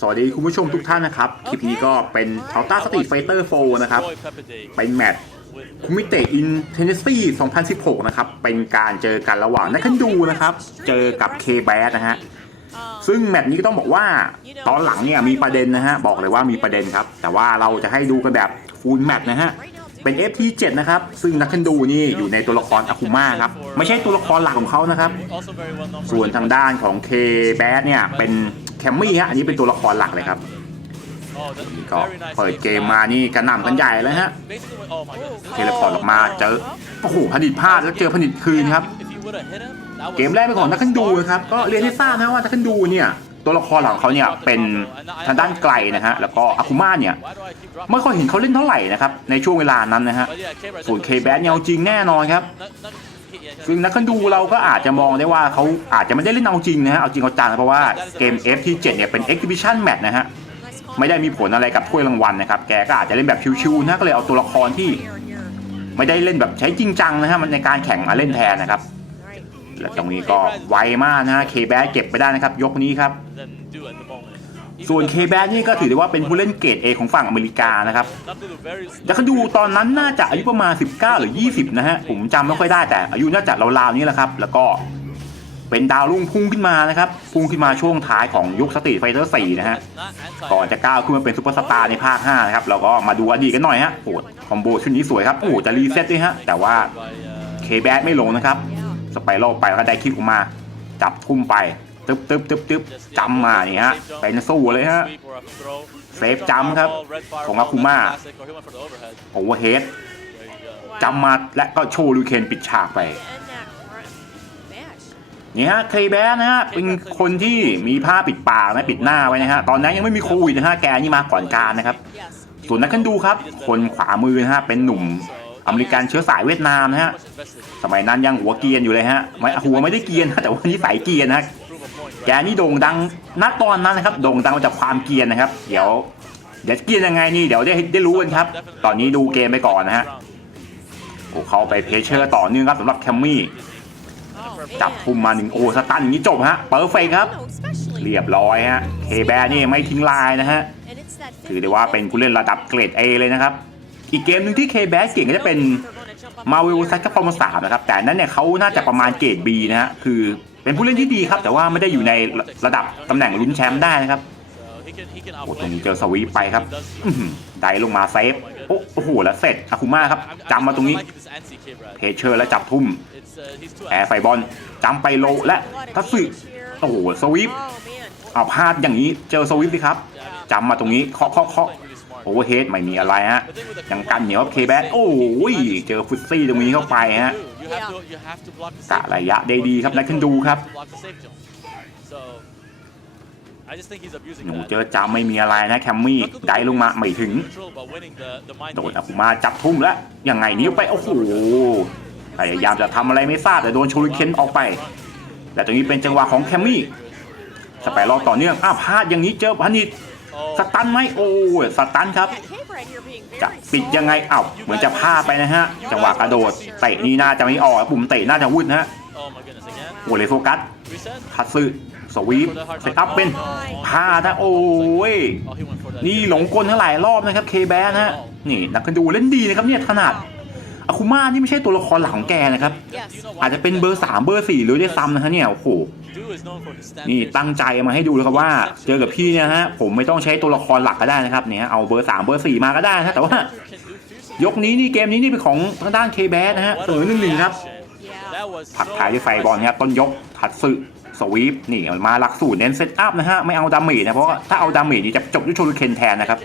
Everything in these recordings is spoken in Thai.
สวัสดีคุณผู้ชมทุกท่านนะครับ คลิปนี้ก็เป็น Ultra Street Fighter 4นะครับ เป็นแมตช์คุมิเตะอินเทนเนสซี2016 นะครับ เป็นการเจอกันระหว่างนักขันดูนะครับ เจอกับเคแบสนะฮะ ซึ่งแมตช์นี้ก็ต้องบอกว่าตอนหลังเนี่ยมีประเด็นนะฮะ บอกเลยว่ามีประเด็นครับ แต่ว่าเราจะให้ดูกันแบบฟูลแมตช์นะฮะเป็น FT7 นะครับ ซึ่งนักขันดูนี่อยู่ในตัวละครอาคุมาครับ ไม่ใช่ตัวละครหลักของเขานะครับ ส่วนทางด้านของเคแบสเนี่ยเป็น แคมมี่ฮะอันนี้เป็นตัวละครหลักเลยครับก็เปิดเกมมานี่กระหน่ำกันใหญ่เลยฮะเทเลพอร์ตออกมาเจอโอ้โหผลิตพลาดแล้วเจอผลิตคืนครับ เกมแรกเป็นของนักขันดูนะครับก็เรียนให้ทราบนะว่านักขันดูเนี่ยตัวละครหลักของเขาเนี่ยเป็นทางด้านไกลนะฮะแล้วก็อาคุมาเนี่ยไม่ค่อยเห็นเขาเล่นเท่าไหร่นะครับในช่วงเวลานั้นนะฮะส่วนเคแบสเนี่ยเอาจริงแน่นอนครับ ซึ่งนักขันดูเราก็อาจจะมองได้ว่าเขาอาจจะไม่ได้เล่นเอาจริงนะฮะ เอาจริงเอาจังเพราะว่าเกม FT7 เนี่ยเป็น Exhibition Match นะฮะ ไม่ได้มีผลอะไรกับถ้วยรางวัลนะครับ แกก็อาจจะเล่นแบบชิวๆนะก็เลยเอาตัวละครที่ ไม่ได้เล่นแบบใช้จริงจังนะฮะมันในการแข่งมาเล่นแทนนะครับ และตรงนี้ก็ไวมากนะฮะเคแบเก็บไปได้นะครับ ยกนี้ครับ ส่วนเคแบนี่ก็ถือได้ว่าเป็นผู้เล่นเกรด A ของฝั่งอเมริกานะครับแต่เขาดูตอนนั้นน่าจะอายุประมาณ 19 หรือ 20 นะฮะ ผมจำไม่ค่อยได้แต่อายุน่าจะราวๆนี้แหละครับ แล้วก็เป็นดาวรุ่งพุ่งขึ้นมานะครับ พุ่งขึ้นมาช่วงท้ายของยุคสตรีทไฟเตอร์4นะฮะ ก่อนจะก้าวขึ้นมาเป็นซูเปอร์สตาร์ในภาค 5 นะครับแล้วก็มาดูอดีตกันหน่อยฮะโอ้คอมโบชุดนี้สวยครับ โอ้โหจะรีเซ็ตด้วยฮะ แต่ว่าเคแบไม่ลงนะครับ สไปโรไปแล้วก็ได้คิกออกมา จับทุ่มไป ตึ๊บตึ๊บตึ๊บตึ๊บจำมาเนี่ยฮะเป็นสู้เลยฮะเซฟจำครับของอาคุมาโอเวอร์เฮดจำมาและก็โชว์ลูเคนปิดฉากไปนี่ฮะเคแบนนะฮะเป็นคนที่มีผ้าปิดปากนะปิดหน้าไว้นะฮะตอนนั้นยังไม่มีโควิดนะฮะแกนี่มาก่อนการนะครับ ส่วนนักขันดูครับ คนขวามือนะฮะเป็นหนุ่มอเมริกันเชื้อสายเวียดนามนะฮะสมัยนั้นยังหัวเกียนอยู่เลยฮะไม่หัวไม่ได้เกียนนะแต่ว่านิสัยเกียนนะ แกนี่โด่งดังณตอนนั้นนะครับโด่งดังมาจากความเกียนนะครับ เดี๋ยวเดี๋ยวเกียนยังไงนี่เดี๋ยวได้ได้รู้กันครับ ตอนนี้ดูเกมไปก่อนนะฮะโอ้เขาไปเพเชอร์ต่อเนื่องครับสำหรับแคมมี่จับทุ่มมาหนึ่งโอสตันอย่างนี้จบฮะเปิร์เฟกครับ เรียบร้อยฮะเคแบนี่ไม่ทิ้งลายนะฮะถือได้ว่าเป็นผู้เล่นระดับเกรด A เลยนะครับ อีกเกมหนึ่งที่เคแบสเก่งก็จะเป็นมาวิลซัตกับฟอร์มสามนะครับ แต่นนั้นเนี่ยเขาน่าจะประมาณเกรด B นะฮะคือ เป็นผู้เล่นที่ดีครับ แต่ว่าไม่ได้อยู่ในระดับตำแหน่งลุ้นแชมป์ได้นะครับโอ้ตรงนี้เจอสวีปไปครับอื้อหือไดลงมาเซฟโอ้โหแล้วเสร็จอาคุมาครับจำมาตรงนี้เพเชอร์แล้วจับทุ่มแอร์ไฟบอลจำไปโลและทัศสึโอ้โหสวีปเอาพลาดอย่างนี้เจอสวิฟสิครับจำมาตรงนี้เคาะเคาะเคาะโอเวอร์เฮดไม่มีอะไรฮะยังกันเหนียวเคแบทโอ้ยเจอฟุตซี่ตรงนี้เข้าไปฮะ กะระยะได้ดีครับนักขึ้นดูครับหนูเจอจำไม่มีอะไรนะแคมมี่ได้ลงมาไม่ถึงโดนอาคุมาจับทุ่มแล้วยังไงนิ้วไปโอ้โหพยายามจะทำอะไรไม่ทราบแต่โดนโชลิเคนออกไป และตรงนี้เป็นจังหวะของแคมมี่สไปรอบต่อเนื่องอ้าวพลาดอย่างนี้เจอพันิด สตันไหมโอ้ยสตันครับจะปิดยังไงอ้าวเหมือนจะพลาดไปนะฮะจังหวะกระโดดเตะนี่น่าจะไม่ออกปุ่มเตะน่าจะวุ่นนะฮะโอ้เลยโฟกัสคัตสึสวีปเซตอัพเป็นพลาดนะโอ้ยนี่หลงกลทั้งหลายรอบนะครับเคแบนฮะนี่นักกันดูเล่นดีนะครับเนี่ยขนาดอาคุมานี่ไม่ใช่ตัวละครหลักของแกนะครับ อาจจะเป็นเบอร์สามเบอร์สี่หรือได้ซ้ำนะฮะเนี่ยโอ้โห นี่ตั้งใจมาให้ดูเลยครับว่า เจอกับพี่เนี่ยฮะผมไม่ต้องใช้ตัวละครหลักก็ได้นะครับเนี่ยเอาเบอร์สามเบอร์สี่มาก็ได้นะแต่ว่า ยกนี้นี่เกมนี้นี่เป็นของทางด้านเคแบสนะฮะเสมอหนึ่งหนึ่งครับผักท้ายด้วยไฟบอลเนี่ยต้นยกทัดสึสวีปนี่มันมาหลักสูตรเน้นเซตอัพนะฮะ ไม่เอาดาเมจนะ เพราะถ้าเอาดาเมจนี่จะจบด้วยโชลูเคนแทนนะครับ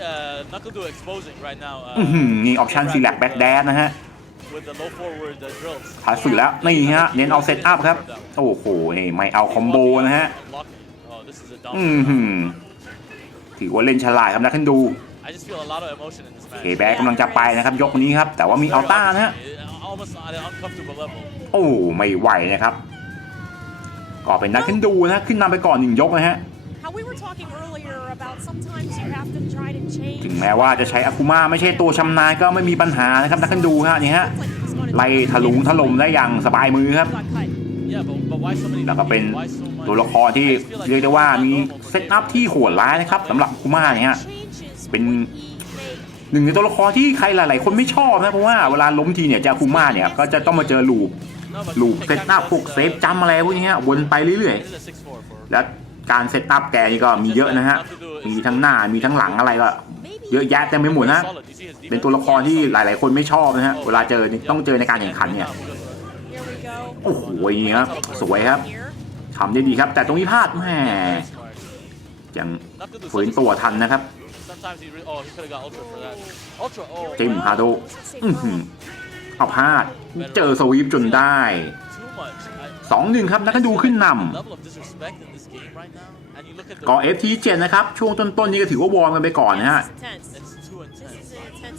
อื้อหือนี่ออปชั่นซีแลกแบ็กแดนนะฮะ ทัดสึแล้วนี่ฮะเน้นเอาเซตอัพครับ โอ้โหนี่ไม่เอาคอมโบนะฮะอืมหืมถือว่าเล่นฉลาดครับนะขึ้นดูเคแบกกำลังจะไปนะครับยกนี้ครับ แต่ว่ามีอัลต้านะฮะโอ้ไม่ไหวนะครับก็เป็นนักขึ้นดูนะขึ้นนำไปก่อนหนึ่งยกนะฮะ ถึงแม้ว่าจะใช้อาคุมาไม่ใช่ตัวชำนาญก็ไม่มีปัญหานะครับนักขึ้นดูฮะนี่ฮะไล่ถลุงถล่มได้อย่างสบายมือครับแล้วก็เป็นตัวละครที่เรียกได้ว่ามีเซตอัพที่โหดร้ายนะครับสำหรับคุมาเนี่ยฮะเป็นหนึ่งในตัวละครที่ใครหลาย ๆ คนไม่ชอบนะเพราะว่าเวลาล้มทีเนี่ยจาคุมาเนี่ยก็จะต้องมาเจอลูปลูปเซตอัพพวกเซฟจัมอะไรพวกนี้ฮะวนไปเรื่อย ๆ และ การเซตอัพแกนี่ก็มีเยอะนะฮะ มีทั้งหน้ามีทั้งหลังอะไรก็ เยอะแยะเต็มไปหมดนะ เป็นตัวละครที่หลาย ๆ คนไม่ชอบนะฮะ เวลาเจอต้องเจอในการแข่งขันเนี่ย โอ้โหอย่างเงี้ยสวยครับทำได้ดีครับ แต่ตรงนี้พลาดแหมยังฝืนตัวทันนะครับจิมฮาโดอื้อหือเอาพลาด เจอสวีปจนได้ สองหนึ่งครับนักดูขึ้นนำก่อ FT7 นะครับ ช่วงต้นๆนี่ก็ถือว่าวอร์มกันไปก่อนนะฮะ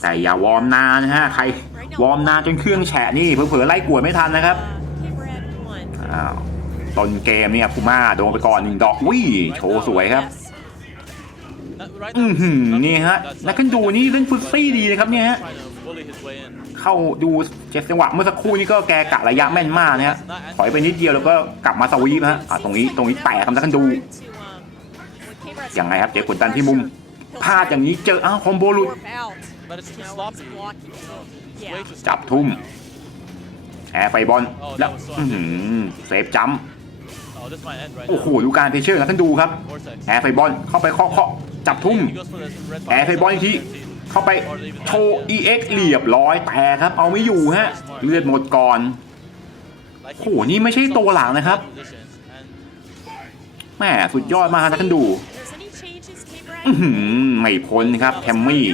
แต่อย่าวอร์มนานนะฮะใครวอร์มนานจนเครื่องแฉะนี่เผลอๆไล่กวดไม่ทันนะครับอ้าวต้นเกมเนี่ยคูม่าโดนไปก่อนหนึ่งดอกวิ่โชว์สวยครับอือหือนี่ฮะนักขันดูนี่เล่นฟุตซี่ดีนะครับเนี่ยฮะ เข้าดูเจ็ดจังหวะเมื่อสักครู่นี้ก็แกกะระยะแม่นมากนะฮะถอยไปนิดเดียวแล้วก็กลับมาสวีปฮะอะตรงนี้ตรงนี้แตกครับนักขันดูยังไงครับเจอกดดันที่มุมพลาดอย่างนี้เจออ้าวคอมโบหลุดจับทุ่มแอร์ไฟบอลแล้วเซฟจัมโอ้โหดูการเพเชอร์นะท่านดูครับ แอร์ไฟบอลเข้าไปเคาะเคาะจับทุ่มแอร์ไฟบอลอีกที เข้าไปโชว์ EX เรียบร้อยแต่ครับ เอาไม่อยู่ฮะ เลือดหมดก่อนโอ้โหนี่ไม่ใช่ตัวหลังนะครับแม่สุดยอดมากนะท่านดูหือไม่พ้นครับแทมมี่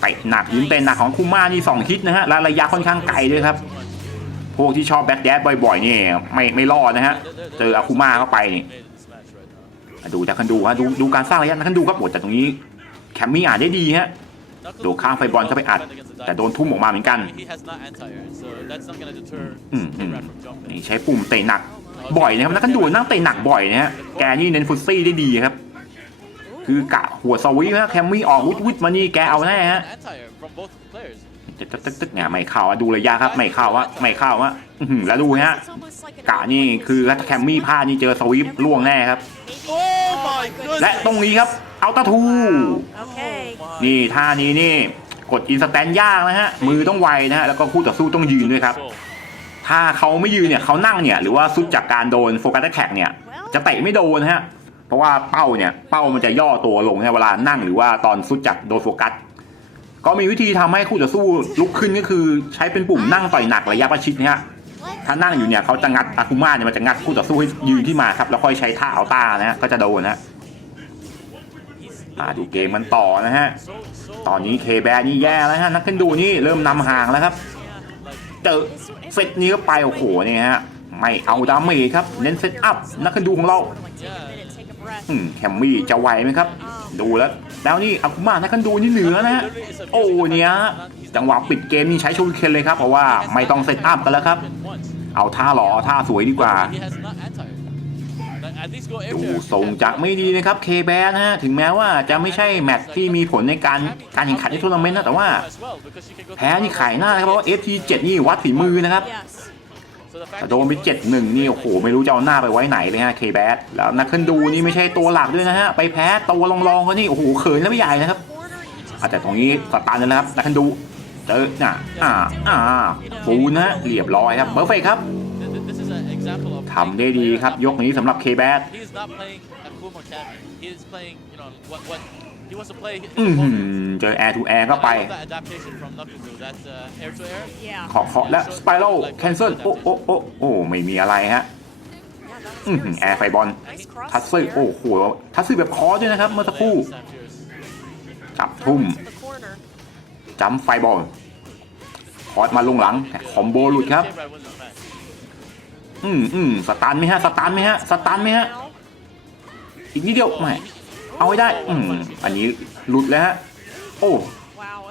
เตะหนักยิงเตะหนักของคูม่านี่สองฮิตนะฮะและระยะค่อนข้างไกลด้วยครับ พวกที่ชอบแบ็กแดดบ่อยๆนี่ไม่ไม่รอดนะฮะ เจออาคูม่าเข้าไปนี่ดูจากคันดูฮะดูดูการสร้างระยะนะคันดูครับโหแต่ตรงนี้ แคมมี่อ่านได้ดีฮะดูข้างไฟบอลเข้าไปอัด แต่โดนทุ่มออกมาเหมือนกันอืมอืมนี่ใช้ปุ่มเตะหนักบ่อยนะครับนักขันดูนั่งเตะหนักบ่อยนะฮะแกนี่เน้นฟุตซี่ได้ดีครับ คือกะหัวสวินะแคมมี่ออกวุดวุดมานี่แกเอาแน่ฮะตึ๊กตึ๊กตึ๊กตึ๊กเนี่ยไม่เข้าดูระยะครับไม่เข้าอะไม่เข้าอะแล้วดูฮะกะนี่คือแคมมี่พลาดนี่เจอสวิปล่วงแน่ครับ และตรงนี้ครับ เอาตาทูนี่ท่านี้นี่กดอินสแตนยากนะฮะ มือต้องไวนะฮะ แล้วก็คู่ต่อสู้ต้องยืนด้วยครับ ถ้าเขาไม่ยืนเนี่ยเขานั่งเนี่ยหรือว่าสุดจากการโดนโฟกัสแท็กเนี่ย จะเตะไม่โดนนะฮะ เพราะว่าเป้าเนี่ยเป้ามันจะย่อตัวลงนะเวลานั่งหรือว่าตอนสุดจากโดนโฟกัส ก็มีวิธีทำให้คู่ต่อสู้ลุกขึ้นก็คือใช้เป็นปุ่มนั่งต่อยหนักระยะประชิดนะฮะถ้านั่งอยู่เนี่ยเขาจะงัดอากุมาเนี่ยมันจะงัดคู่ต่อสู้ให้ยืนที่มาครับแล้วค่อยใช้ท่าเอาต้านะฮะก็จะโดนนะฮะ มาดูเกมมันต่อนะฮะ ตอนนี้เคแบนี่แย่แล้วฮะ นักขึ้นดูนี่เริ่มนำห่างแล้วครับ เจอเซตนี้ก็ไปโอ้โหเนี่ยฮะ ไม่เอาดาเมจครับ เน้นเซตอัพนักขึ้นดูของเราอืมแคมมี่จะไหวไหมครับ ดูแล้ว แล้วนี่อากุมานักขึ้นดูนี่เหนือนะฮะ โอ้เนี่ยจังหวะปิดเกมนี่ใช้ชูเคนเลยครับ เพราะว่าไม่ต้องเซตอัพกันแล้วครับ เอาท่าหล่อท่าสวยดีกว่า ดูทรงจะไม่ดีนะครับเคแบนะฮะถึงแม้ว่าจะไม่ใช่แมตช์ที่มีผลในการการแข่งขันในทัวร์นาเมนต์นะแต่ว่าแพ้นี่ขายหน้านะครับเพราะว่า FT7 นี่วัดฝีมือนะครับแต่โดนไป7-1นี่โอ้โหไม่รู้จะเอาหน้าไปไว้ไหนเลยฮะเคแบแล้วนักขึ้นดูนี่ไม่ใช่ตัวหลักด้วยนะฮะไปแพ้ตัวรองๆก็นี่โอ้โหเขินแล้วไม่ใหญ่นะครับอาแต่ตรงนี้สตาร์นะครับนักขึ้นดูเจอน่ะอ่าอ่าฟูนะฮะเรียบร้อยครับเบอร์เฟกครับ ทำได้ดีครับ ยกนี้สำหรับเคแบด He's not playing Akuma Kami. He's playing, you know, what what he wants to play. อือหือเจอแอร์ทูแอร์ก็ไป I love that adaptation from Nakuzu. That's uh, air to air. ขอเคาะและสไปรัลแคนเซิลโอ้โอ้โอ้โอ้ไม่มีอะไรฮะอือหือแอร์ไฟบอลทัตซึโอ้โหทัตซึแบบคอร์สด้วยนะครับ เมื่อสักครู่ Sam Cheers. จับทุ่มจัมป์ไฟบอลคอร์สมาลงหลังแต่คอมโบหลุดครับ อืมอืมสตันไหมฮะสตันไหมฮะสตันไหมฮะอีกนิดเดียวไม่เอาให้ได้ อืมอันนี้หลุดแล้วฮะโอ้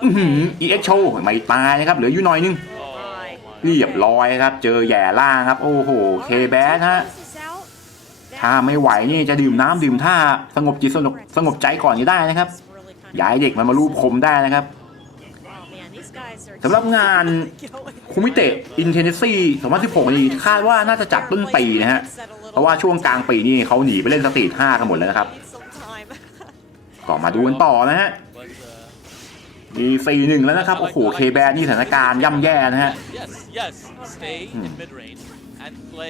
อือหือ EX Show ไม่ตายนะครับเหลืออยู่หน่อยนึงเรียบร้อยครับ เจอแย่ล่างครับ โอ้โหเคแบสฮะถ้าไม่ไหวนี่จะดื่มน้ำดื่มท่าสงบจิตสงบสงบใจก่อนก็ได้นะครับย้ายเด็กมันมารูปคมได้นะครับ สำหรับงานคุมิเตะอินเทนเนซี่2016 นี้คาดว่าน่าจะจัดต้นปีนะฮะ เพราะว่าช่วงกลางปีนี่เขาหนีไปเล่นสตรีท5กันหมดแล้วนะครับ ก็มาดูกันต่อนะฮะ But uh, มี4 1แล้วนะครับ โอ้โห เคแบนนี่สถานการณ์ย่ำแย่นะฮะ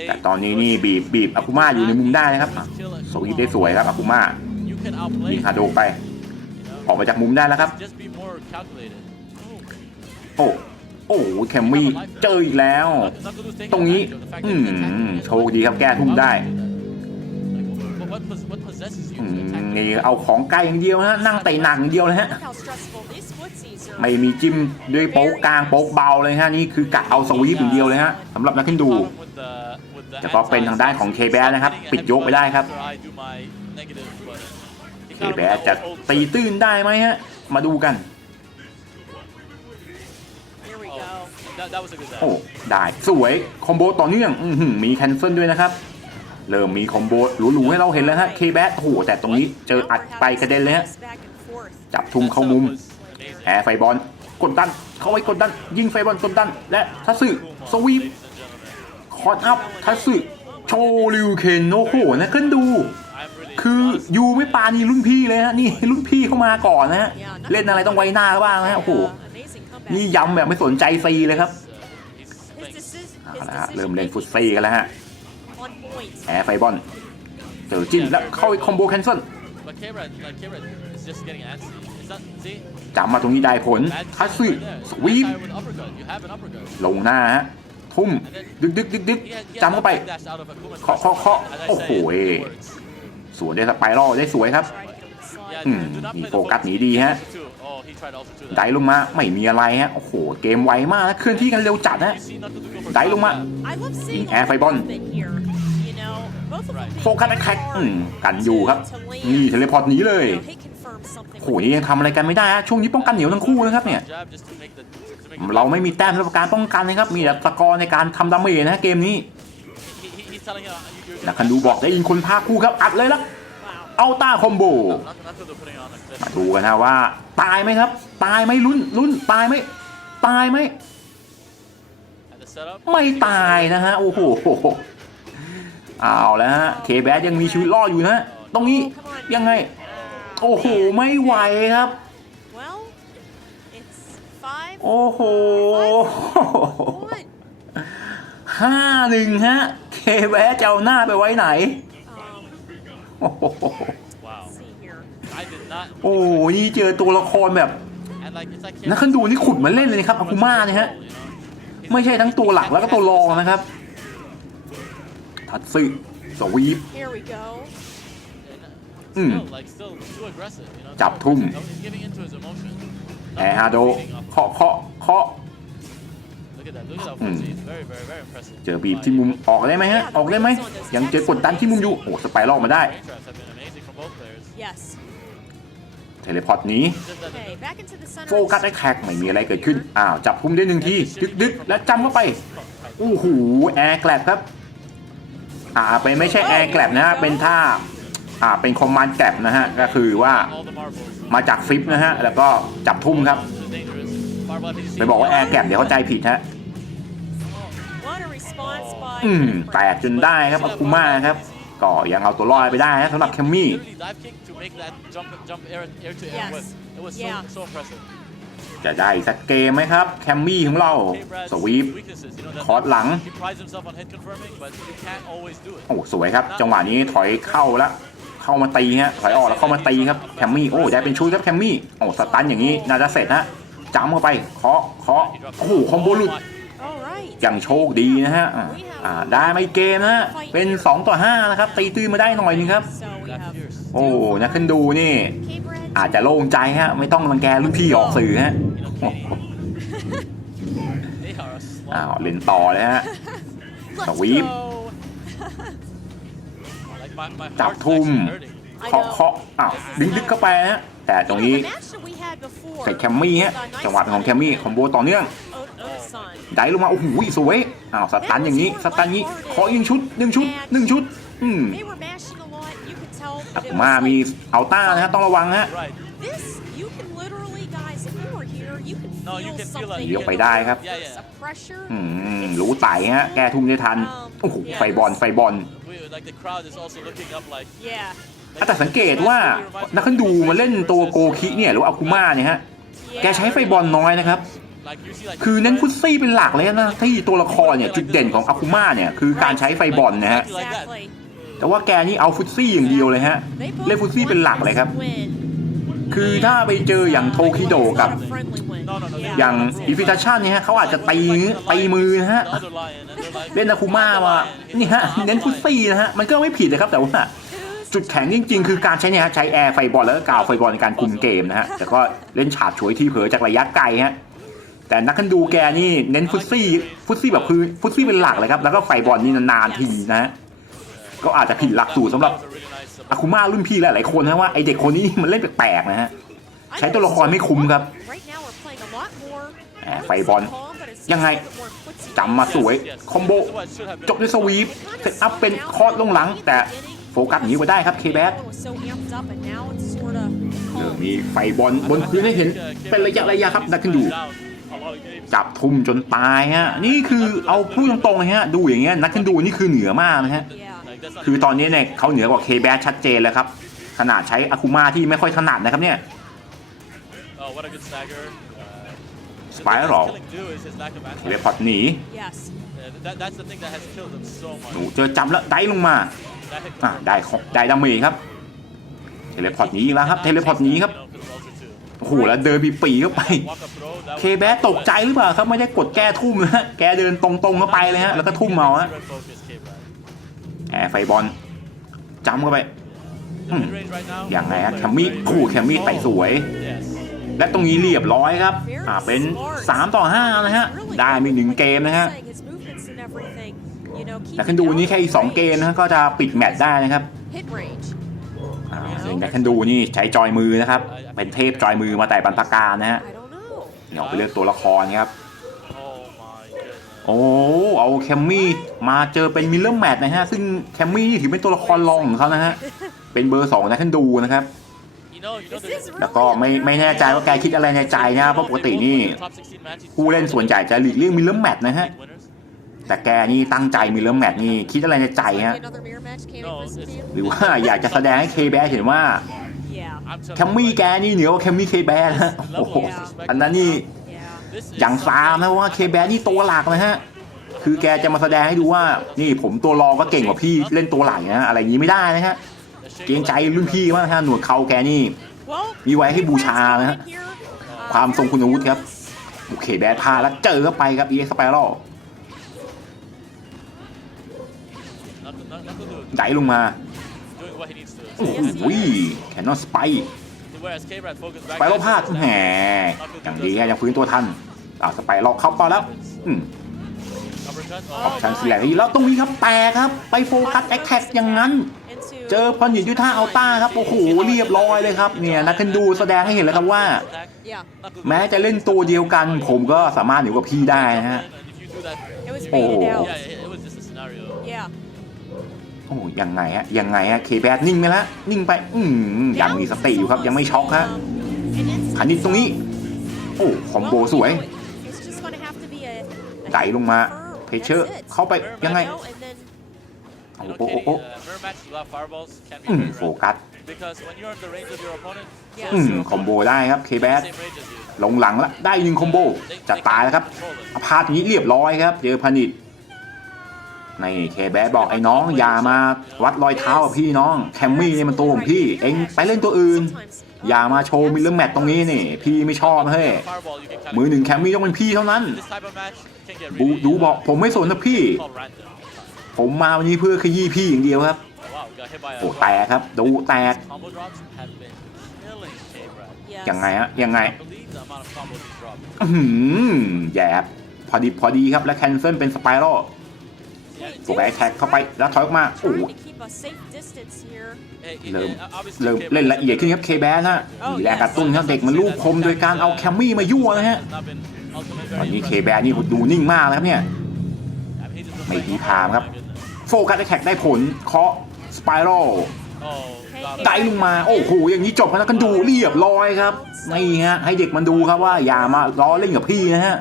แต่ตอนนี้นี่บีบบีบอากุมาอยู่ในมุมได้นะครับสวีได้สวยครับอากุมายิงฮาโดไป ออกมาจากมุมได้แล้วครับ โอ้โอ้แคมมี่เจออีกแล้ว ตรงนี้ อืมโชคดีครับแก้ทุ่มได้นี่เอาของไกลอย่างเดียวนะนั่งเตะหนักอย่างเดียวเลยฮะไม่มีจิ้มด้วยโป๊กกลางโป๊กเบาเลยฮะนี่คือกะเอาสวีปอย่างเดียวเลยฮะสำหรับนักขึ้นดูแต่ก็เป็นทางด้านของ K-Bear นะครับ ปิดยกไปได้ครับเคแบจะตีตื้นได้ไหมฮะ มาดูกัน โอ้ dive. ได้สวยคอมโบต่อเนื่องอื้อหือมีแคนเซิลด้วยนะครับ เริ่มมีคอมโบหรูๆให้เราเห็นแล้วฮะเคแบโอ้โหแต่ตรงนี้เจออัดไปกระเด็นเลยฮะจับทุ่มเข้ามุม That was amazing. แอร์ไฟบอลกดดันเข้าไว้กดดัน ยิงไฟบอลกดดัน และทัสึสวีป Ladies and gentlemen, คอร์ดอัพทัสึโชริวเคนโอ้โหนะขึ้นดู I'm really คือ impressed. ยูไม่ปานี่รุ่นพี่เลยฮะนี่รุ่นพี่เข้ามาก่อนนะฮะเล่นอะไรต้องไว้หน้าบ้างนะฮะโอ้โห นี่ย้ำแบบไม่สนใจซีเลยครับ He's playing เอาละฮะเริ่มเล่นฟุตซีกันแล้วฮะแอร์ไฟบอลเจอจิ้นแล้วเข้าอีกคอมโบแคนเซิล But K-Red, like K-Red is just getting antsy. It's not, see? จำมาตรงนี้ได้ผล Bad ทั decision สึ right there. สวีป That guy with uppercut. You have an uppercut. ลงหน้าฮะทุ่มดึกดึกดึกดึก He had, he จำ had เข้าไป no backdash out of Akuma's เคาะเคาะเคาะ As I โอ้โห said, เอ้ it works. สวนได้สไปรัลได้สวยครับ Yeah, อืม do not มี play โฟ the กัส focus หนี game. ดีฮะ Ultra two. Oh, he tried Ultra two ได that. ลงมาไม่มีอะไรฮะโอ้โหเกมไวมากนะเคลื่อนที่กันเร็วจัดฮะ You see Nakuto go for ไดลงมา combat. ยิงแอร์ไฟบอลโฟกัสแท็กอืมกันอยู่ครับนี่เทเลพอร์ตหนีเลยโอ้โหนี่ยังทำอะไรกันไม่ได้ฮะช่วงนี้ป้องกันเหนียวทั้งคู่นะครับเนี่ย Jab just to make the- to make the- เราไม่มีแต้มสำหรับการป้องกันนะครับมีแต่สกอร์ในการทำดาเมจนะฮะเกมนี้ He- he- he's telling you, uh, you- you're นักคันดูบอกได้ยินคนภาคคู่ครับอัดเลยละ เอาต้าคอมโบมาดูกันนะว่า ตายไหมครับ ตายไหมลุ้นลุ้นตายไหมตายไหมไม่ตายนะฮะโอ้โหเอาแล้วฮะเคแบดยังมีชีวิตรอดอยู่นะตรงนี้ยังไง โอ้โหไม่ไหวครับโอ้โหห้าหนึ่งฮะเคแบดจะเอาหน้าไปไว้ไหน โอ้โห Wow. I did not. โอ้โหนี่เจอตัวละครแบบ And like, it's like นักขันดูนี่ขุดมาเล่นเลยนะครับอากุมาเนี่ยฮะไม่ใช่ทั้งตัวหลักแล้วก็ตัวรองนะครับ ทัดซึสวีป Mm. Still, like, still too aggressive, you know, จับ too ทุ่ม aggressive. He's giving into his emotion. แอร์ฮาโดเคาะเคาะเคาะ เจอบีบที่มุมออกได้ไหมฮะ ออกได้ไหม ยังเจอกดดันที่มุมอยู่ โอ้ สไปรอลมาได้ Range traps have been amazing from both players. เทเลพอร์ตหนี้ Just that the โฟกัสไอ้แคกไม่มีอะไรเกิดขึ้น อ้าว จับพุ่มได้หนึ่งที ดึกดึกแล้วจำเข้าไป โอ้โห แอร์แกลบครับ อ่า เป็นไม่ใช่แอร์แกลบนะฮะ เป็นท่า อ่า เป็นคอมมานด์แกลบนะฮะ ก็คือว่า all the marbles. มาจากฟิปนะฮะ แล้วก็จับทุ่มครับ This is dangerous. Marble FTC. ไปบอกว่าแอร์แกลบเดี๋ยวเข้าใจผิดฮะ อืมแตกจนได้ครับอากุมาครับก็ยังเอาตัวรอดไปได้ฮะสำหรับแคมมี่ Literally dive kick to make that jump, jump air, air to air Yes. whip. It was so, Yeah. so impressive. จะได้สักเกมไหมครับ แคมมี่ของเรา K-Brad's สวีป weaknesses, you know, that คอร์สหลัง he prides himself on head confirming, but you can't always do it. โอ้สวยครับ จังหวะนี้ถอยเข้าแล้วเข้ามาตีฮะถอยออกแล้วเข้ามาตีครับแคมมี่โอ้ได้เป็นชุดครับแคมมี่โอ้สตันอย่างนี้น่าจะเสร็จฮะจ้ำเข้าไปเคาะเคาะโอ้โหคอมโบหลุด อย่างโชคดีนะฮะอ่าอ่าได้ไม่เกมนะฮะเป็น 2 ต่อ 5 นะครับ ตีตื้นมาได้หน่อยนึงครับ That fierce. โอ้นักขึ้นดูนี่ อาจจะโล่งใจฮะ ไม่ต้องรังแกรุ่นพี่ออกสื่อฮะโอ้โห They are a อ้า slug. วเล่นต่อเลยฮะ Sweep. Like my, my จับ heart's ทุ่ม actually hurting. เคาะเคาะอ้าวดึงดึกเข้าไปฮะแต่ตรงนี้ใส่แคมมี่ฮะจังหวะของแคมมี่คอมโบต่อเนื่อง ได้ลงมา โอ้โหสวยอ้าวสตันอย่างนี้สตันนี้ขอยิงชุดหนึ่งชุดหนึ่งชุด อืมอากุมามีเอาต้านะฮะต้องระวังฮะ Right. This, you can literally, guys, if you were here, you can No, you feel can feel something. like- เลี้ยวไปได้ครับ Yeah, yeah. A pressure. อืมรู้ไต่ฮะ แกทุ่มได้ทัน โอ้โห ไฟบอลไฟบอล We, like the crowd is also looking up like. Yeah. แต่สังเกตว่านักขันดูมาเล่นตัวโกคิเนี่ย หรือว่าอากุมาเนี่ยฮะ แกใช้ไฟบอลน้อยนะครับ Like you see like. คือเน้นฟุตซี่เป็นหลักเลยนะที่ตัวละครเนี่ยจุดเด่นของอากุมาเนี่ยคือการใช้ไฟบอลนะฮะ Exactly. แต่ว่าแกนี่เอาฟุตซี่อย่างเดียวเลยฮะ They both เล่นฟุตซี่เป็นหลักเลยครับ win. คือถ้าไปเจออย่างโทคิโดกับ Not a friendly win. No, no, no, Yeah. อย่างอิฟิทัชันเนี่ยฮะเขาอาจจะตีตีมือนะฮะ The other lion, and they're like, เล่นอาคุมาว่านี่ฮะเน้นฟุตซี่นะฮะมันก็ไม่ผิดนะครับแต่ว่าจุดแข็งจริงๆ คือการใช้เนี่ยฮะใช้แอร์ไฟบอลแล้วก็กาวไฟบอลในการคุมเกมนะฮะแต่ก็เล่นฉาบฉวยที่เผลอจากระยะไกลฮะ แต่นักขันดูแกนี่เน้นฟุตซี่ฟุตซี่แบบคือฟุตซี่เป็นหลักเลยครับ แล้วก็ไฟบอลนี่นานๆทีนะฮะก็อาจจะผิดหลักสูตรสำหรับ That was a really nice uh, อาคุมารุ่นพี่หลายๆคนนะว่าไอเด็กคนนี้มันเล่นแปลกๆนะฮะใช้ตัวละครไม่คุ้มครับ Right now we're playing a lot more. แหมไฟบอล calm, but it's ยังไง a little bit more footsie จำมาสวย Yes, yes. คอมโบ This is what should have been. จบด้วยสวีปเซตอัพเป็นคอร์ดลงหลัง แต่โฟกัสหนีไปได้ครับเคแบ Everyone was so amped up, and now it's sorta เริ่ม calm. มีไฟบอลบนพื้นให้เห็นเป็นระยะระยะครับนักขึ้นดู Down a lot of games. จับทุ่มจนตายฮะนี่คือเอาพูดตรงๆเลยฮะดูอย่างเงี้ยนักขึ้นดูนี่คือเหนือมากนะฮะ Yeah. Like, that's not คือตอนนี้เนี่ยเขาเหนือกว่าเคแบชัดเจนแล้วครับขนาดใช้อาคุมาที่ไม่ค่อยถนัดนะครับเนี่ย Oh, what a good stagger. Uh, the Spiral. thing that's killing Du is his lack of เทเล attack. พอร์ตหนี Yes. Uh, that, that's the thing that has killed him so หนู much. เจอจับแล้วได้ลงมา That hit อะได้ของได้ดาเมจครับเทเลพอร์ตหนีอีกแล้วครับเทเลพอร์ตหนีครับ โอ้โหแล้วเดินปีปีๆเข้าไป Walk up throw, that เค was แบตกใจหรือเปล่าครับไม่ได้กดแก้ทุ่มนะฮะแกเดินตรงๆเข้าไปเลยฮะแล้วก็ทุ่มเอาฮะ Red focus, K-Brad. แอร์ไฟบอลจำเข้าไป The Hmm. mid-range right now, อย่างไงฮะ very, แคมมี่ very, คู่แคมมี่ very ไต่สวย Yes. และตรงนี้เรียบร้อยครับอ่าเป็น 3 ต่อ 5 นะฮะ ได้มีหนึ่งเกมนะฮะ His movements and everything, you know, แต่ขึ้นดูนี่แค่อีก 2 เกมนะฮะก็จะปิดแมตช์ได้นะครับ hit range. อ่าซึ่งแต่ขึ้นดูนี่ใช้จอยมือนะครับ เป็นเทพจอยมือมาแต่บรรพการนะฮะ I don't know. เดี๋ยวไปเลือกตัวละครครับ Oh my goodness. โอ้เอาแคมมี่มาเจอเป็นมิลเลอร์แมตช์นะฮะ ซึ่งแคมมี่นี่ถือเป็นตัวละครรองของเขานะฮะ เป็นเบอร์2นะขึ้นดูนะครับ You know, you know, This the- is แล้วก็ไม่ไม่แน่ใจว่าแกคิดอะไรในใจนะเพราะปกตินี่ Top 16 matches. ผู้เล่นส่วนใหญ่จะหลีกเลี่ยงมิลเลอร์แมตช์นะฮะ Winners. แต่แกนี่ตั้งใจมิลเลอร์แมตช์นี่คิดอะไรในใจ Like ฮะ another mirror match came No, in for it's- Steve? หรือว่าอยากจะแสดงให้เคแบเห็นว่า Yeah. I'm telling แคมมี่ you, แกนี่เหนือกว่าแคมมี่เคแบนะฮะโอ้โหอันนั้นนี่ Yeah. this is อย่างซามนะว่าเคแบนี่ตัวหลักนะฮะคือแกจะมาแสดงให้ดูว่านี่ผมตัวรองก็เก่งกว่าพี่เล่นตัวหลังนะอะไรอย่างนี้ไม่ได้นะฮะ the shape เกรงใจรุ่นพี่มากฮะหนวดเขาแกนี่ Well, มีไว้ให้บูชานะฮะ here, uh, ความทรงคุณวุฒิครับโอเคแบดพาแล้วเจอเข้าไปครับ EX Spiral Nothing, nothing, nothing to do. ไดลงมา โอ้โหแคนนอนสไป Whereas K-Brad focused back. ไปเราพลาดแหมอย่างดีฮะยังฟื้นตัวทันอ่าสไปรอเข้าเป้าแล้วอืมออกชันสแลกแล้วตรงนี้ครับแตกครับ ไปโฟกัสแอคแท็กอย่างนั้น เจอพอนิดยุทธาเอัลต้าครับ โอ้โห เรียบร้อยเลยครับ เนี่ยนักกันดูแสดงให้เห็นแล้วครับว่า แม้จะเล่นตัวเดียวกัน ผมก็สามารถเหนือกว่าพี่ได้นะฮะ And if โอ้ยังไงฮะยังไงฮะเคแบดนิ่งไปแล้วนิ่งไป อืมยังมีสติอยู่ครับ ยังไม่ช็อกฮะขันนิดตรงนี้ โอ้คอมโบสวย It's just gonna have to be a, a ไดลงมา firm. เพเชอร์ That's it. เข้าไปยังไง You know, and then โอ้ You know, โอ้ Katie, โอ้ uh, mirror match without fireballs can be อืม very โฟ rare. กัส Because when you're in the range of your opponent, so Yeah. is อืม your คอมโบ opponent. ได้ครับเคแบด Same range as you. ลงหลังละได้หนึ่งคอมโบ They- จะ they ตาย can't แล้วครับ control it. พาดอย่างนี้เรียบร้อยครับเจอพานิด ในเคแบดบอกไอ้น้องอย่ามาวัดรอยเท้ากับพี่น้องแคมมี่นี่มันตัวของพี่เองไปเล่นตัวอื่น อย่ามาโชว์มิลเลอร์แมตตรงนี้นี่ พี่ไม่ชอบนะเฮ้ยมือหนึ่งแคมมี่ต้องเป็นพี่เท่านั้นบูดูบอกผมไม่สนนะพี่ ผมมาวันนี้เพื่อขยี้พี่อย่างเดียวครับโอ้แตกครับ ดูแตกยังไงฮะยังไงอื้อหือแยบพอดีพอดีครับและแคนเซิลเป็นสไปรัล Yeah, โฟกัสแท็กเข้าไปแล้วถอยออกมาโอ้โห Trying to keep a safe distance here. hey, it- เริ่ม it- obviously เริ่ม K-Brad เล่นละเอียดขึ้นครับเคแบนฮะมีแรงกระตุ้นครับเด็กมันลูกคมโดยการเอาแคมมี่มายั่วนะฮะ has not been ultimate ตอน very นี้เค impressive. แบนนี่ดูนิ่งมากเลยครับเนี่ย I mean, he's just been ไม่ playing- มี oh ทาง my ครับ goodness. โฟกัสแท็กได้ผลเคาะสไปรัล Oh, God, ไกด์ลงมาโอ้โหอย่างนี้จบแล้วกันดูเรียบร้อยครับนี่ฮะให้เด็กมันดูครับว่าอย่ามาล้อเล่นกับพี่นะฮะ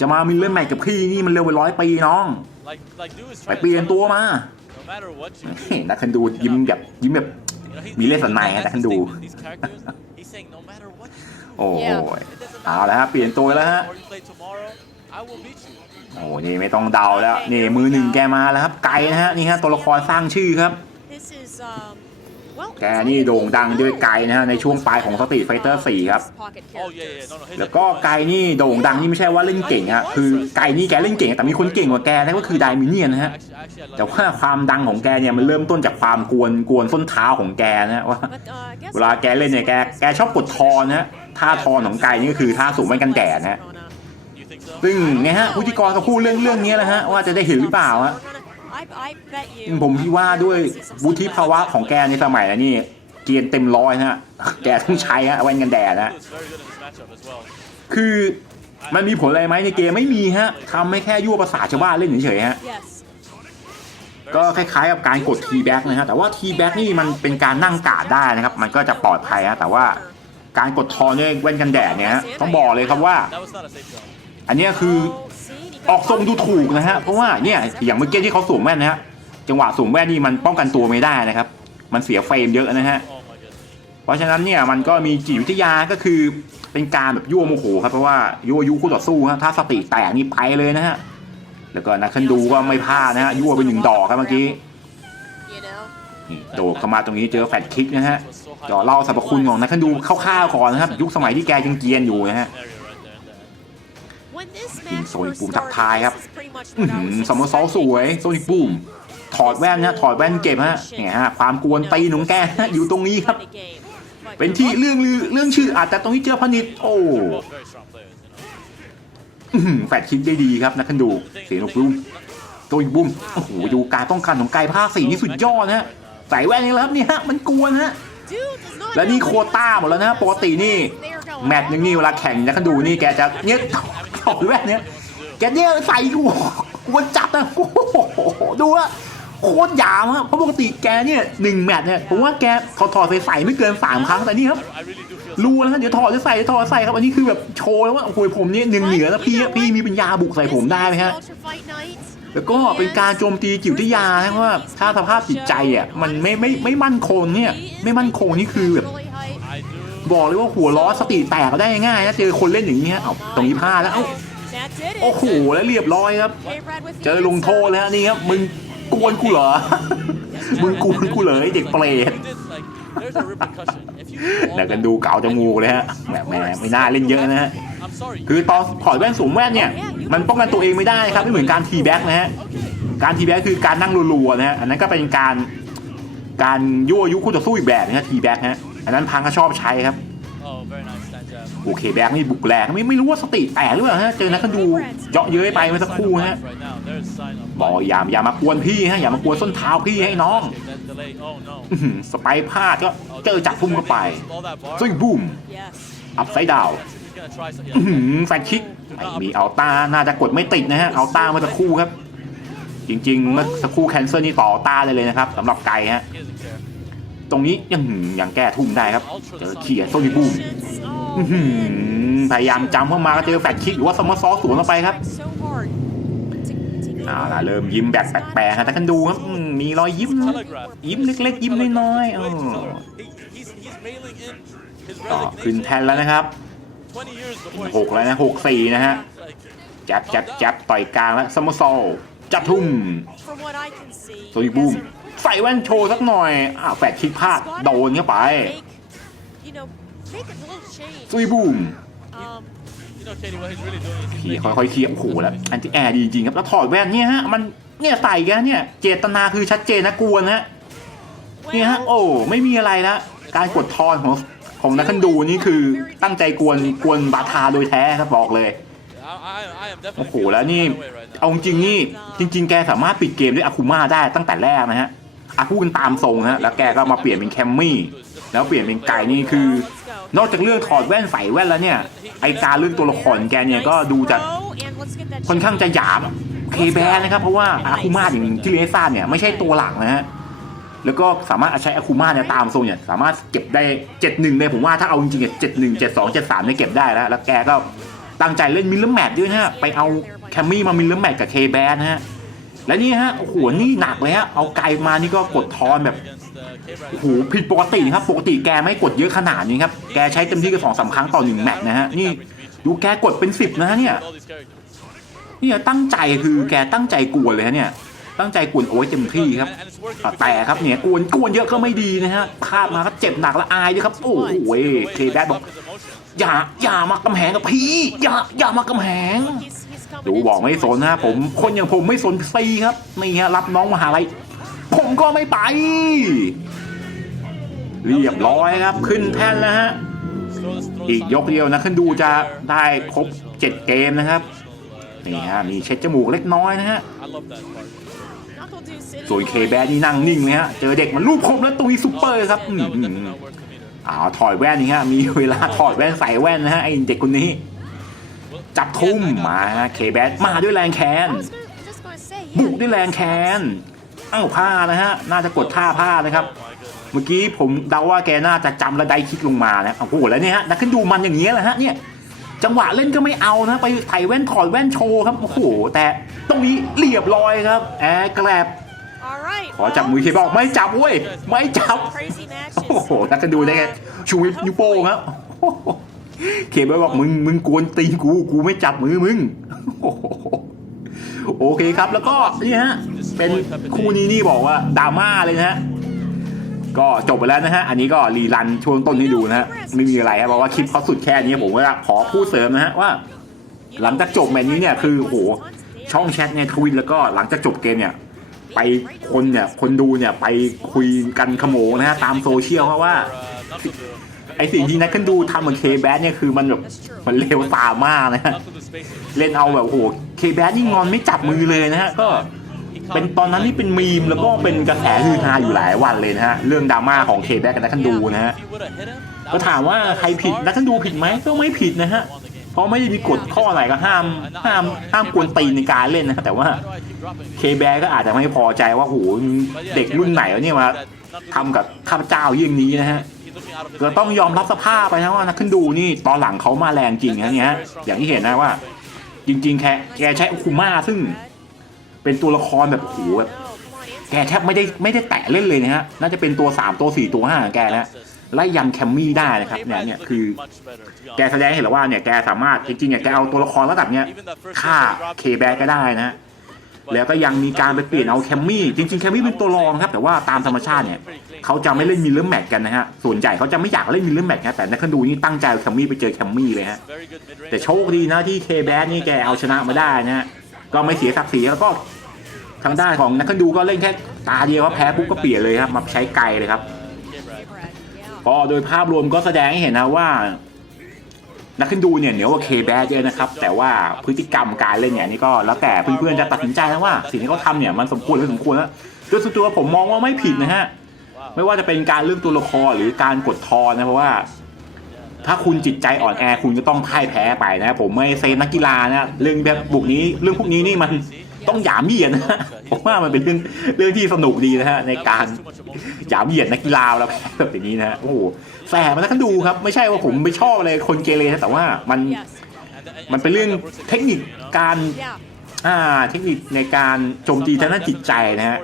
จะมามิลเลอร์แมทกับพี่นี่มันเร็วไปร้อยปีน้อง Like, like Dew is ไป trying เปลี่ยน to ตัว say, มา no matter what you do, เฮ้ยนักคันดูยิ้มแบบยิ้มแบบ you know, he- มีเลข he- สันใน he ฮะ has แต่คัน to ดู stay with these characters. He's saying, no matter what you do, โอ้โห Yeah. it doesn't เอาแล้วฮะเปลี่ยนตัวแล้วฮะ or you play tomorrow, I will beat you. โอ้โหนี่ไม่ต้องเดาแล้วนี่มือหนึ่งแกมาแล้วครับไกด์นะฮะนี่ฮะตัวละครสร้างชื่อครับ แกนี่โด่งดังด้วยไกด์นะฮะในช่วงปลายของสตรีทไฟเตอร์4ครับ Pocket Oh, yeah, yeah, no, no. his แล้วก็ไกด์นี่โด่งดังนี่ไม่ใช่ว่าเล่นเก่งฮะคือไกด์นี่แกเล่นเก่ง แต่มีคนเก่งกว่าแกนั่นก็คือไดมิเนียนนะฮะ Actually, actually, I love แต่ว่าความดังของแกเนี่ยมันเริ่มต้นจากความกวนกวนส้นเท้าของแกนะฮะว่า But, uh, I guess เวลาแกเล่นเนี่ยแกแกชอบกดทอนนะฮะท่าทอนของไกด์นี่ก็คือท่าสูงแว่นกันแดดนะฮะ You think so? ซึ่งเนี่ยฮะพิธีกรเขาพูดเรื่องเรื่องนี้แล้วฮะว่าจะได้เห็นหรือเปล่าฮะ I, I bet you. ผมคิดว่าด้วยวุฒิภาวะของแกในสมัยนั้นนี่เกียร์เต็มร้อยนะฮะแกต้องใช้ฮะแว่นกันแดดนะ He was very good in this matchup as well. คือมันมีผลอะไรไหมในเกมไม่มีฮะทำให้แค่ยั่วประสาทชาวบ้านเล่นเฉยๆฮะ Yes. ก็คล้ายๆกับการกดทีแบ็กนะฮะแต่ว่าทีแบ็กนี่มันเป็นการนั่งกาดได้นะครับ มันก็จะปลอดภัยฮะแต่ว่าการกดทอนด้วยแว่นกันแดดเนี่ยฮะต้องบอกเลยครับว่า That was not a safe zone. อันเนี้ยคือ ออกทรงดูถูกนะฮะเพราะว่าเนี่ยอย่างเมื่อกี้ที่เขาสวมแว่นนะฮะจังหวะสวมแว่นนี่มันป้องกันตัวไม่ได้นะครับ มันเสียเฟรมเยอะนะฮะเพราะฉะนั้นเนี่ยมันก็มีจิตวิทยาก็คือเป็นการแบบยั่วโมโหครับเพราะว่ายั่วยุคู่ต่อสู้ครับถ้าสติแตกนี่ไปเลยนะฮะแล้วก็นักขันดูก็ไม่พลาดนะฮะยั่วไปหนึ่งดอกครับเมื่อกี้โดดเข้ามาตรงนี้เจอแฟลตคิกนะฮะจ่อเล่าสรรพคุณของนักขันดูคร่าวๆก่อนนะครับ ยุคสมัยที่แกยังเกียนอยู่นะฮะ ยิง match โซนิก first บูมทัก started, ทายครับ this is pretty much อื้อ what I หือ was สมมติซอลสวยโซนิกบูมถอดแว่นนะถอดแว่นเก็บฮะเนี่ยฮะความกวนตีนของแกฮะอยู่ตรงนี้ครับ เป็นที่เรื่องลือเรื่องชื่ออาจแต่ตรงนี้เจอพนิดโอ้ They're both very strong players, you know. อื้อหือแฟดคิดได้ดีครับนักขันดูเสียงนกรุ่งตัวอีกบุ้มโอ้โหดูการป้องกันของไกลภาคสี่นี่สุดยอดนะฮะใส่แว่นนี่แล้วครับนี่ฮะมันกวนฮะและนี่โควต้าหมดแล้วนะฮะปกตินี่ แมตช์หนึงนี่เวลาแข่งนักขันดูนี่แกจะเนี่ยถอดแว่นเนี่ยแกเนี่ยใส่กูกวนจัดนะโอ้โหดูว่าโคตรยามครับเพราะปกติแกเนี่ยหนึ่งแมตช์เนี่ยผมว่าแกถอดถอดใส่ใส่ไม่เกินสามครั้งแต่นี่ครับรู้แล้วนะเดี๋ยวถอดจะใส่เดี๋ยวถอดใส่ครับอันนี้คือแบบโชว์แล้วว่าโอ้โหผมเนี่ยหนึ่งเหนือแล้วพี่พี่มีปัญญาบุกใส่ผมได้ไหมฮะแล้วก็เป็นการโจมตีจิตวิทยานะว่าถ้าสภาพจิตใจอะมันไม่ไม่ไม่มั่นคงเนี่ย ไม่มั่นคงนี่คือแบบ บอกเลยว่าหัวล้อสติแตกได้ง่ายนะเจอคนเล่นอย่างนี้ฮะเอาตรงนี้พลาดแล้วเอ้าโอ้โหแล้วเรียบร้อยครับ เจอลงโทษแล้วนี่ครับมึงกวนกูเหรอ มึงกวนกูเหรอไอเด็กเปรต You did like there's a repercussion. If you do all แต่กันดูเก่าจมูกเลยฮะแหมแหมไม่น่าเล่นเยอะนะฮะคือตอนถอดแว่นสวมแว่นเนี่ย มันป้องกันตัวเองไม่ได้ครับไม่เหมือนการทีแบ็กนะฮะการทีแบ็กคือการนั่งรัวๆนะฮะอันนั้นก็เป็นการการยั่วยุคู่ต่อสู้อีกแบบนะฮะทีแบ็กฮะ อันนั้นพังก็ชอบใช้ครับ Oh, very nice. Stand jab. โอเคแบ็กนี่บุกแรงไม่ไม่รู้ว่าสติแตกหรือเปล่าฮะเจอนักกันดูเยาะเย้ยไปเมื่อสักครู่ฮะ Right now, there's a sign of บอกอย่าอย่ามากวนพี่ฮะอย่ามากวนส้นเท้าพี่ให้น้อง That delay. Oh no. อื้อหือสไปร์พลาดก็เจอจับพุ่มเข้าไป All that bar. ซึ่งบูมอัพไซด์ดาว He's gonna try some. อื้อหื Yeah. อแฟนคิกไม่มีเอาตาน่าจะกดไม่ติดนะฮะเอาตาเมื่อสักครู่ครับ จริงๆเมื่อสักครู่แคนเซิลนี่ต่อตาเลยเลยนะครับสำหรับไกฮะ He doesn't care. ตรงนี้ยังหืมยังแก้ทุ่มได้ครับ เจอเขี่ยโซนิบูมอื้อหือพยายามจำเข้ามาก็เจอแฟลชคิกหรือว่าสมอซอสวนเข้าไปครับเอาล่ะเริ่มยิ้มแบบแปลกๆครับแต่กันดูครับอืมมีรอยยิ้มนะ Telegraph. ยิ้มเล็กๆ ยิ้มน้อยๆเอ Wait, อ Telegraph. He, he's he's mailing in his ก็ขึ้น resignation. แทนแล้วนะครับ20 years before. หกแล้วนะหกสี่นะฮะ Like, แจ๊บแจ๊บแจ๊บต่อยกลางแล้วสมอซอลจับทุ่มโซนิบูม ใส่แว่นโชว์สักหน่อยอ้าวแฟลชคิกพลาดโดนเข้าไปโซนิบูม you know, Katie, what he's really doing is he's พี่ making ค่อยๆเคลียร์โอ้โหแล้วอันที่แอร์ดีจริงครับแล้วถอดแว่นเนี่ยฮะมันเนี่ยใส่แกเนี่ยเจตนาคือชัดเจนนะกวนนะเนี่ยฮะโอ้ไม่มีอะไรละการกดทอนของของนักขันดูนี่คือตั้งใจกวนกวนบาทาโดยแท้ครับบอกเลย I, I, I am definitely โอ้โห feeling แล้วนี่ my way right now. เอาจริงๆนี่จริง ๆ แกสามารถปิดเกมด้วยอาคุมาได้ตั้งแต่แรกนะฮะ อาพูดกันตามทรงฮะแล้วแกก็มาเปลี่ยนเป็นแคมมี่แล้วเปลี่ยนเป็นไก่นี่คือ นอกจากเรื่องถอดแว่นใส่แว่นแล้วเนี่ยไอการเรื่องตัวละครแกเนี่ยก็ดูจะค่อนข้างจะหยาบเคแบนนะครับเพราะว่าอาคุมาอย่างที่เลซ่าเนี่ยไม่ใช่ตัวหลักนะฮะแล้วก็สามารถอาใช้อาคูมาเนี่ยตามทรงเนี่ยสามารถเก็บได้เจ็ดหนึ่งเลยผมว่าถ้าเอาจริงๆเนี่ยเจ็ดหนึ่งเจ็ดสองเจ็ดสามเนี่ยเก็บได้แล้ว แล้วแกก็ตั้งใจเล่นมิลเลอร์แมทด้วยนะฮะไปเอาแคมมี่มามิลเลอร์แมทกับเคแบนนะฮะ และนี่ฮะ โอ้โห นี่หนักเลยฮะ เอาไกลมานี่ก็กดทอนแบบ against uh, K-Brad. โอ้โห ผิดปกตินะครับ ปกติแกไม่กดเยอะขนาดนี้ครับ แกใช้เต็มที่ก็สองสามครั้งต่อหนึ่งแมตช์นะฮะ นี่ดูแกกดเป็นสิบนะฮะเนี่ยนี่ตั้งใจคือแกตั้งใจกวนเลยฮะเนี่ย ตั้งใจกวนเอาไว้เต็มที่ครับ แต่ครับเนี่ยกวนกวนเยอะก็ไม่ดีนะฮะพลาดมาก็เจ็บหนักและอายด้วยครับ โอ้โห เคแบดบอกอย่าอย่ามากำแหงกับพี่ อย่าอย่ามากำแหง ดูบอก into ไม่ it. สนนะผมคนอย่างผมไม่สนซีครับนี่ฮะรับน้องมหาลัยผมก็ไม่ไป เรียบร้อยครับขึ้นแท่นแล้วฮะ Throw this- throw อีก this ยกเดียวนะขึ้นดูจะได้ครบ7เกมนะครับนี่ฮะมีเช็ดจมูกเล็กน้อยนะฮะ I love that part. Knuckle Deuce sitting ส่วนเค on- แบดนี่นั่งนิ่งเลยฮะเจอเด็กมันรูปคมแล้วตุยซุปเปอร์ครับอื้อ That was หื definitely อ not worth the meter. อ้าวถอดแว่นนี่ฮะมีเวลาถอดแว่นใส่แว่นนะฮะไอเด็กคนนี้ จับทุ่มมาฮะเคแบดมาด้วยแรงแค้น I was gonna, just gonna say, บุ yeah, กด้วยแรงแค้นเอ้าผ้านะฮะน่าจะกดท่าผ้านะครับ เมื่อกี้ผมเดาว่าแกน่าจะจำระไดคิกลงมานะโอ้โหแล้วเนี่ยฮะนักขึ้นดูมันอย่างเงี้ยแหละฮะเนี่ยจังหวะเล่นก็ไม่เอานะ ไปใส่แว่นถอดแว่นโชว์ครับโอ้โหแต่ตรงนี้เรียบร้อยครับแอร์แกลบ All right. ขอจับมือเคบอกไม่จับเว้ยไม่จับ Crazy โอ้ matches. โหนักกันดูได้ไงชูนิ้วโป้งครับ เคบิลบอกมึงมึงกวนตีนกูกูไม่จับมือมึงโอเคครับ แล้วก็นี่ฮะเป็นคู่นี้นี่บอกว่าดราม่าเลยนะฮะก็จบไปแล้วนะฮะ อันนี้ก็รีรันช่วงต้นให้ดูนะฮะ ไม่มีอะไรครับเพราะว่าคลิปเขาสุดแค่นี้ผมก็ขอพูดเสริมนะฮะว่า หลังจากจบแมตช์นี้เนี่ยคือโหช่องแชทในทวิตแล้วก็หลังจากจบเกมเนี่ย ไปคนเนี่ยคนดูเนี่ยไปคุยกันขโมงนะฮะตามโซเชียลเพราะว่า ไอสิ่งที่นักขึ้นดูทำกับเคแบดเนี่ยคือมันแบบมันเลวตามมากนะฮะเล่นเอาแบบโอ้โหเคแบดนี่งอนไม่จับมือเลยนะฮะก็เป็นตอนนั้นนี่เป็นมีมแล้วก็เป็นกระแสฮือฮาอยู่หลายวันเลยนะฮะเรื่องดราม่าของเคแบดกับนักขึ้นดูนะฮะก็ถามว่าใครผิดนักขึ้นดูผิดไหมก็ไม่ผิดนะฮะเพราะไม่ได้มีกฎข้อไหนก็ห้ามห้ามห้ามกวนตีนในการเล่นนะแต่ว่าเคแบก็อาจจะไม่พอใจว่าโหเด็กรุ่นไหนเนี่ยมาทำกับข้าพเจ้ายิ่งนี้นะฮะ ก็ต้องยอมรับสภาพไปนะว่านักขึ้นดูนี่ตอนหลังเขามาแรงจริงนะเนี่ยฮะอย่างที่เห็นนะว่า จริง ๆแคแกใช้อุคุมาซึ่ง เป็นตัวละครแบบโอ้โหแบบแกแทบไม่ได้ไม่ได้แตะเล่นเลยนะฮะน่าจะเป็นตัว 3 ตัว 4 ตัว5ของแกนะไล่ยำแคมมี่ได้นะครับเนี่ยเนี่ยคือแกแสดงให้เห็นแล้วว่าเนี่ยแกสามารถจริงๆเนี่ยแกเอาตัวละครระดับเนี้ยฆ่าเคแบก็ได้นะฮะ แล้วก็ยังมีการไปเปลี่ยนเอาแคมมี่จริงๆแคมมี่เป็นตัวรองครับแต่ว่าตามธรรมชาติเนี่ยเขาจะไม่เล่นมิลเลอร์แมทกันนะฮะส่วนใหญ่เขาจะไม่อยากเล่นมิลเลอร์แมทนะแต่นักขันดูนี่ตั้งใจเอาแคมมี่ไปเจอแคมมี่เลยฮะ very good mid-range. แต่โชคดีนะที่เคแบดนี่แกเอาชนะมาได้นะฮะก็ไม่เสียศักดิ์ศรีแล้วก็ทางด้านของนักขันดูก็เล่นแค่ตาเดียวครับแพ้ปุ๊บก็เปลี่ยนเลยครับมาใช้ไกลเลยครับ K-Brad. Brad, yeah. ก็โดยภาพรวมก็แสดงให้เห็นนะว่า นักขึ้นดูเนี่ยเหนียวกว่าเคแบดเยอะนะครับ แต่ว่าพฤติกรรมการเล่นเนี่ยนี่ก็แล้วแต่เพื่อนๆจะตัดสินใจนะว่า สิ่งที่เขาทำเนี่ยมันสมควรหรือสมควรแล้วโดยส่วนตัวผมมองว่าไม่ผิดนะฮะไม่ว่าจะเป็นการเลือกตัวละครหรือการกดทอนนะเพราะว่า ถ้าคุณจิตใจอ่อนแอคุณก็ต้องพ่ายแพ้ไปนะผมไม่เซนนักกีฬานะเรื่องแบบบุกนี้เรื่องพวกนี้นี่มัน ต้องหยามเหยียดนะผมว่ามันเป็นเรื่องเรื่องที่สนุกดีนะฮะในการหยามเหยียดนักกีฬาแล้วแบบอย่างนี้นะฮะโอ้โหแสบมันนะดูครับ ไม่ใช่ว่าผมไม่ชอบอะไรคนเกเรนะแต่ว่ามันมันเป็นเรื่องเทคนิคการอ่าเทคนิคในการโจมตีทางด้านจิตใจนะฮะ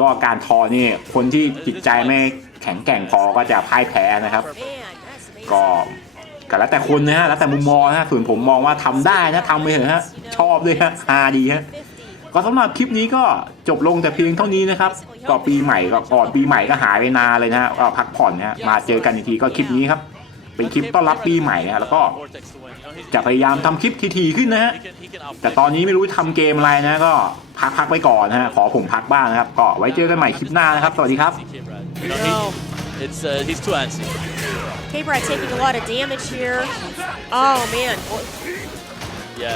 ก็การทอนี่คนที่จิตใจไม่แข็งแกร่งพอก็จะพ่ายแพ้นะครับ ก็ก็แล้วแต่คนนะฮะแล้วแต่มุมมองนะส่วนผมมองว่าทำได้นะทำไปเถอะฮะชอบด้วยฮะฮาดีฮะ ก็สำหรับคลิปนี้ก็จบลงแต่เพียงเท่านี้นะครับก็ปีใหม่ก็ก่อนปีใหม่ก็หายไปนานเลยนะฮะก็พักผ่อนนะฮะมาเจอกันอีกทีก็คลิปนี้ครับ เป็นคลิปต้อนรับปีใหม่นะฮะแล้วก็ Vortex to win. You know, he's- จะพยายามทำคลิปทีๆขึ้นนะฮะ he can- he can outplay แต่ตอนนี้ไม่รู้ทำเกมอะไรนะก็พักพักๆไว้ก่อนนะฮะขอผมพักบ้างนะครับก็ไว้เจอกันใหม่คลิปหน้านะครับสวัสดีครับ K-Brad. You know, he- it's, uh, he's too antsy. K-Brad taking a lot of damage here. Oh, man. Boy, Yeah,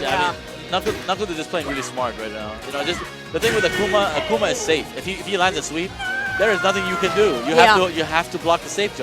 yeah. Yeah. I mean, Knuckle is just playing really smart right now. You know, just the thing with Akuma, Akuma is safe. If he if he lands a sweep, there is nothing you can do. You have Yeah. to you have to block the safe